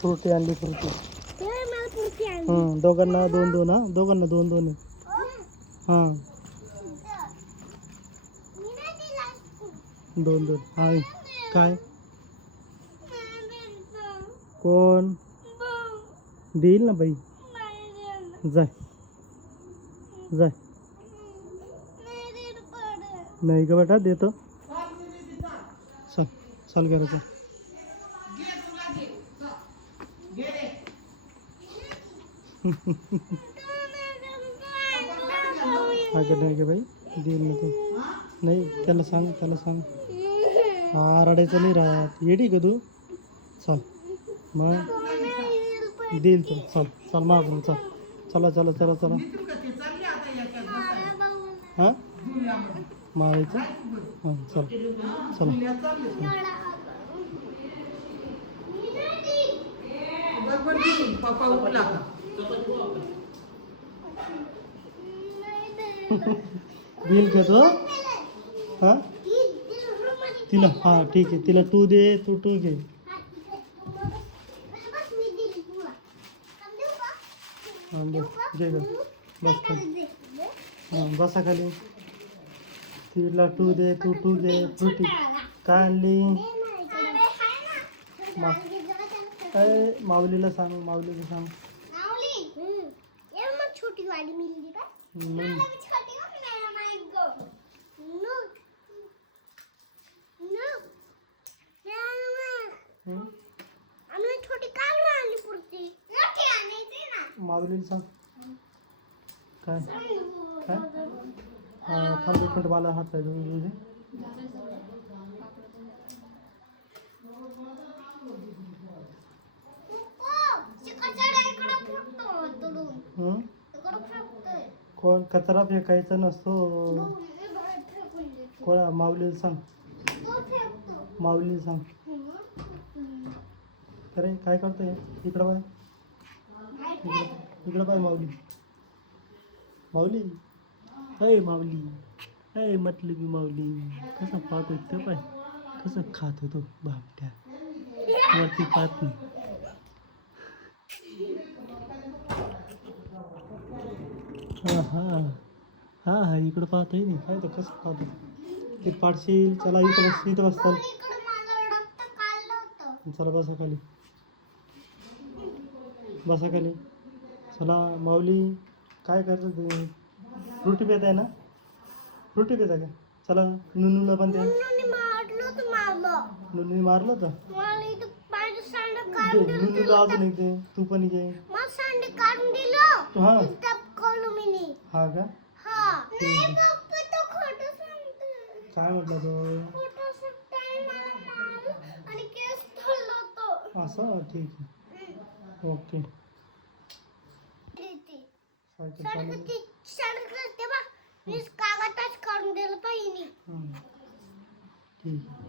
Frutti आणली frutti. मला frutti आणली. दोघांना 2-2. हा दोघांना 2-2 आहे. हां मी नाही दिला. 2-2. हा काय कोण देईल ना बाई. जाय जाय. नाही का बेटा देतो. चल चल घराचं. अगं नाही ग बाई देईल ना तू. नाही त्याला सांग त्याला सांग. हा रडायचं नाही राहत. येडी का तू. चल मग देईल तू. चल चल मागून चल. चला चला चला चला. हां मारायचं. हां चल चला. देईल का तू. हां तिला हां ठीक आहे. तिला तू दे. तू घे. हां दे घे ग. बस खाली. हां बसा खाली. तिला तू दे. तू घे. फ्रुटी काय आणली. काय माऊलीला सांग. माऊलीला सांग. छोटी वाली मिली का. छोटी काल आणली पुरती. माऊलीला सांग. काय काय थांब एक मिनिट मला हात पाय धुवू दे. कोण कचरा फेकायचा नसतो. कोण माऊलीला सांग. माऊलीला सांग. अरे काय करतोय. इकडं बाय. इकडं बाय माऊली. माऊली अय माऊली अय मतलबी माऊली. कसं पाहतोय ते पाय. कसं खात होतो बापट्या. वरती पाहत नाही. हां हां हां हां इकडं पाहतोय नाही. काय तर कसं पाहतो. ते पाडशील. चला इथं बस. इथं बस चल. चला बसा खाली. बसा खाली. चला माऊली काय करतो ते. फ्रुटी पेत आहे ना. फ्रुटी पेत आहे का. चला नुनूला पण द्या. नुनूने मारलं होतं. नुनूला अजून एक दे. तू पण घे. हां हा का. काय म्हटलं तो. असं ठीक आहे. ओके सायकल चालू. ठीक आहे.